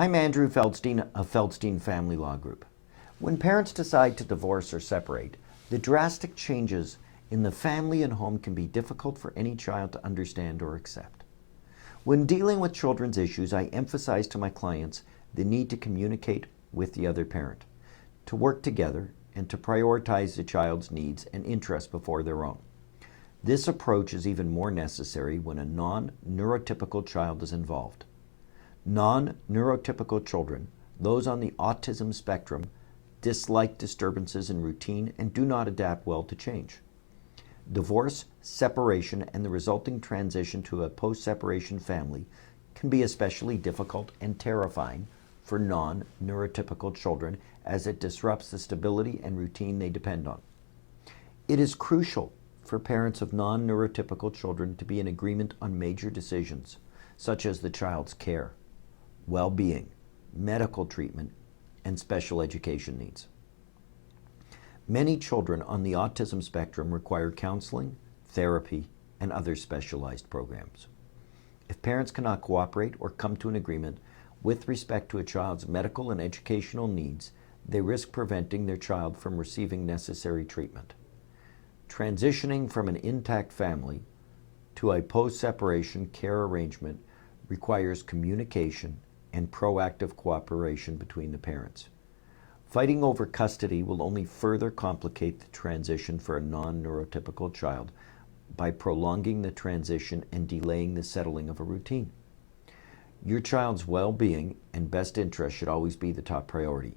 I'm Andrew Feldstein of Feldstein Family Law Group. When parents decide to divorce or separate, the drastic changes in the family and home can be difficult for any child to understand or accept. When dealing with children's issues, I emphasize to my clients the need to communicate with the other parent, to work together, and to prioritize the child's needs and interests before their own. This approach is even more necessary when a non-neurotypical child is involved. Non-neurotypical children, those on the autism spectrum, dislike disturbances in routine and do not adapt well to change. Divorce, separation, and the resulting transition to a post-separation family can be especially difficult and terrifying for non-neurotypical children as it disrupts the stability and routine they depend on. It is crucial for parents of non-neurotypical children to be in agreement on major decisions, such as the child's care, well-being, medical treatment, and special education needs. Many children on the autism spectrum require counseling, therapy, and other specialized programs. If parents cannot cooperate or come to an agreement with respect to a child's medical and educational needs, they risk preventing their child from receiving necessary treatment. Transitioning from an intact family to a post-separation care arrangement requires communication and proactive cooperation between the parents. Fighting over custody will only further complicate the transition for a non-neurotypical child by prolonging the transition and delaying the settling of a routine. Your child's well-being and best interest should always be the top priority.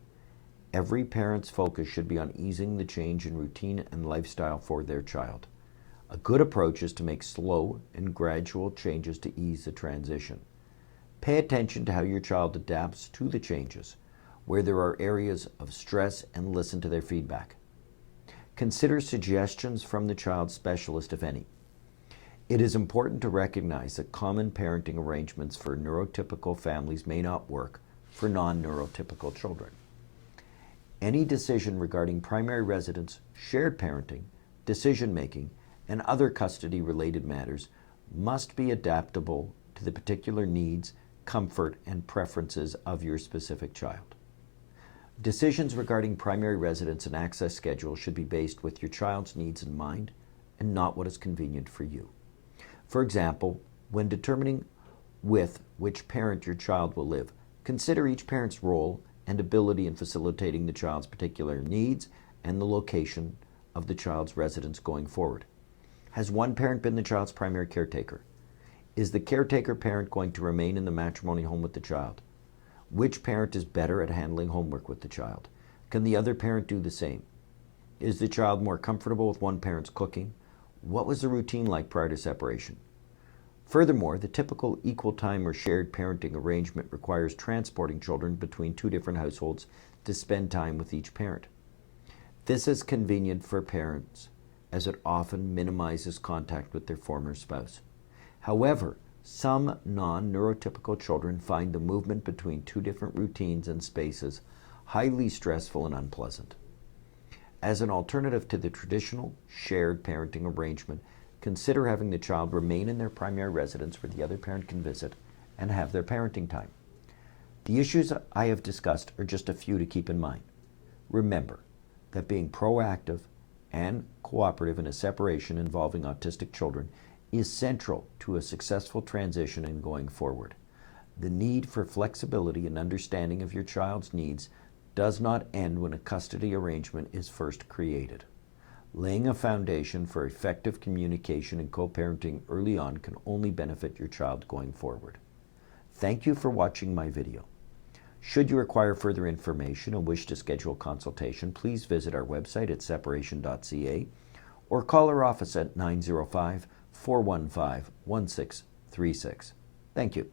Every parent's focus should be on easing the change in routine and lifestyle for their child. A good approach is to make slow and gradual changes to ease the transition. Pay attention to how your child adapts to the changes, where there are areas of stress, and listen to their feedback. Consider suggestions from the child's specialist, if any. It is important to recognize that common parenting arrangements for neurotypical families may not work for non-neurotypical children. Any decision regarding primary residence, shared parenting, decision-making, and other custody-related matters must be adaptable to the particular needs, comfort, and preferences of your specific child. Decisions regarding primary residence and access schedule should be based with your child's needs in mind and not what is convenient for you. For example, when determining with which parent your child will live, consider each parent's role and ability in facilitating the child's particular needs and the location of the child's residence going forward. Has one parent been the child's primary caretaker? Is the caretaker parent going to remain in the matrimony home with the child? Which parent is better at handling homework with the child? Can the other parent do the same? Is the child more comfortable with one parent's cooking? What was the routine like prior to separation? Furthermore, the typical equal time or shared parenting arrangement requires transporting children between two different households to spend time with each parent. This is convenient for parents as it often minimizes contact with their former spouse. However, some non-neurotypical children find the movement between two different routines and spaces highly stressful and unpleasant. As an alternative to the traditional shared parenting arrangement, consider having the child remain in their primary residence where the other parent can visit and have their parenting time. The issues I have discussed are just a few to keep in mind. Remember that being proactive and cooperative in a separation involving autistic children is central to a successful transition and going forward. The need for flexibility and understanding of your child's needs does not end when a custody arrangement is first created. Laying a foundation for effective communication and co-parenting early on can only benefit your child going forward. Thank you for watching my video. Should you require further information and wish to schedule a consultation, please visit our website at separation.ca or call our office at 905-415-1636. Thank you.